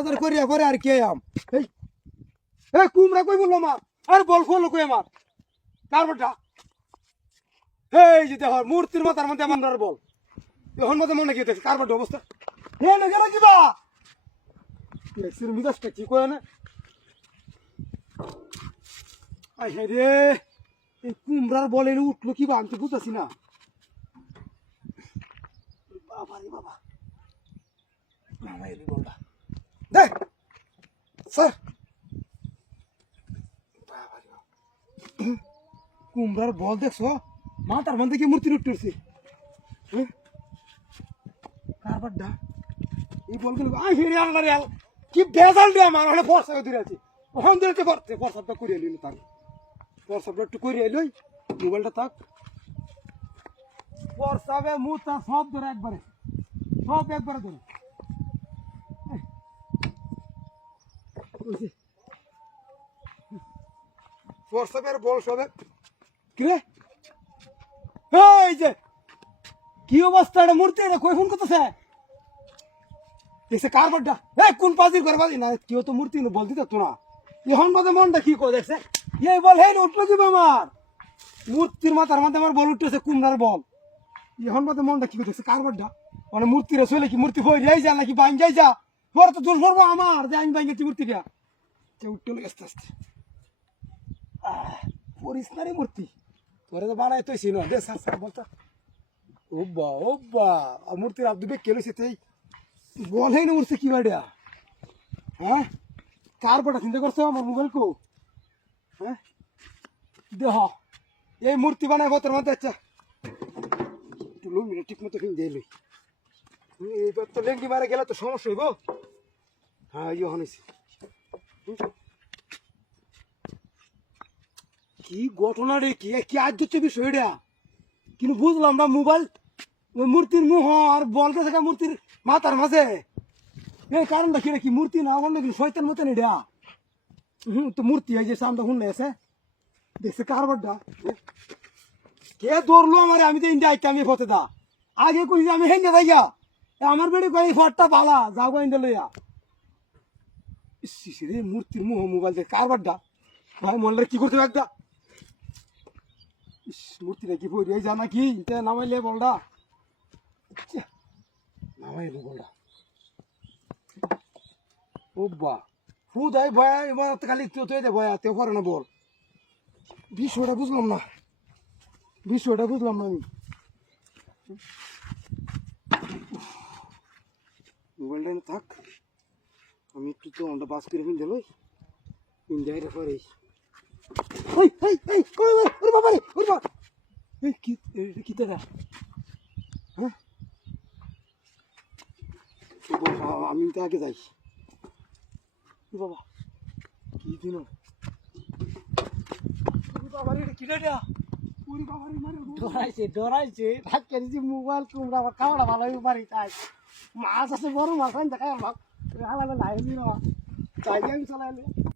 বাজার করিয়া পরে আর কে আম? এই এই কুমড়া কই বলল মা? আর বল ফল কই আমার? কারবারটা এই যে দেখ, মূর্তির মাথার মধ্যে আমার বল। এখন মধ্যে মনে কি দেখছে কারবারটা অবস্থা? হে না গেল কিবা দেখছির মিদাসটা কি করে না? আই হে রে, এই কুমড়ার বলে উঠল কিবা আমি তো বুঝতেছি না। বাবা রে বাবা। বাবা এলি কুমড়ার বল দেখছ? মাথার মধ্যে কি মূর্তি উঠতেছে হ্যাঁ? কারবারটা এই বলগুলো আই হেরে আল্লাহ রে কি বেজাল রে আমার, ওখানে ফর্সা করে আছে। ওখান দিতে পারতে ফর্সাপটা করে এলি তার। ফর্সাপটা একটু করে এলই মোবাইলটা থাক। ফর্সাবে মুতা সব ধরে একবারে। সব একবারে ধরে। বল সবে। কি রে এই যে, কি মূর্তি এটা কই ফোন করতেছে? দেখছে কার বাড্ডা এ, কোন পাজির করে মূর্তি বল দিতে তো না। এখন বাদে মনটা কি করে দেখছে? এই বল, হেই, উঠল কি আমার? মূর্তির মাথার মাথায় আমার বল উঠতেছে, কুমড়ার বল। এখন বাদে মনটা কি করে দেখছে কার বাড্ডা মানে মূর্তির চলে কি মূর্তি হয়ে যাই যা নাকি বাইন যাই যা? পরে তো দূর পড়ব আমার, যে আমি বাইন মূর্তি কে উঠতে আস্তে আস্তে। আহ, পরিস মূর্তি। তোরে তো বানাই তুই চিনো দে স্যার স্যার বলতা। ওব্বা ওব্বা মূর্তির আব্দু বেগ কেলো সে তেই? বলেই না উঠছে কি বাড়িয়া হ্যাঁ? কার বটা চিন্তা করছ আমার মোবাইল কো? হ্যাঁ? দেহ এই মূর্তি বানাই তোর মধ্যে আচ্ছা। একটু লুঙ্গিটা ঠিক মতো কিনে দিয়ে লই। এইবার তো লেঙ্গি মারা গেলে তো সমস্যা হইব। হ্যাঁ ইয়ে হনেছি কি ঘটনা রে? কি কি আজ বিষয়টা কিন্তু বুঝলাম না, মোবাইল মূর্তির মুহ আর বলতে থাকা মূর্তির মাথার মাঝে। এই কারণটা কি কি মূর্তি না অন্য কিন্তু শয়তান মতন এটা? হুম, তো মূর্তি এই যে সামনে শুনলে আছে দেখছে কারবারটা। কে ধরলো আমার? আমি তো ইন্ডিয়া আইতে আমি ফতে দা। আগে কই আমি হেঙ্গে যাইয়া আমার বেড়ে কই ফটটা বালা যাব ইন্ডিয়া লইয়া। রে মূর্তির মুহ মোবাইল দেখে কারবারটা। ভাই মনলে কি করতে একটা ইস মূর্তিটা কি পড়ি এই জানা কি তে নামাইলে বলডা চ্যা, নামাইলে বলডা ও বা হুদাই ভয়া এবার তো খালি কেউ তো এতে ভয়া তেও করে না বল। বিষয়টা বুঝলাম না। বিষয়টা বুঝলাম না আমি। মোবাইলটা থাক। আমি একটু তো অন্ডা বাস করে ফিন দিল ইন্ডিয়ায় পরে এই এই এই কই ওরে ওরে বাবা রে ওরে বাবা এই কি এটা কি তারা হ্যাঁ আমি তো আগে যাই বাবা কি দিন বাবা রে এটা কি রে এটা? ডরাইছে ডরাইছে ভাগ্যে দিছি মোবাইল কুমড়া আমার খাওয়া ভালো বাড়ি তাই মাছ আছে বড় মাছ อะไรมันไหลมั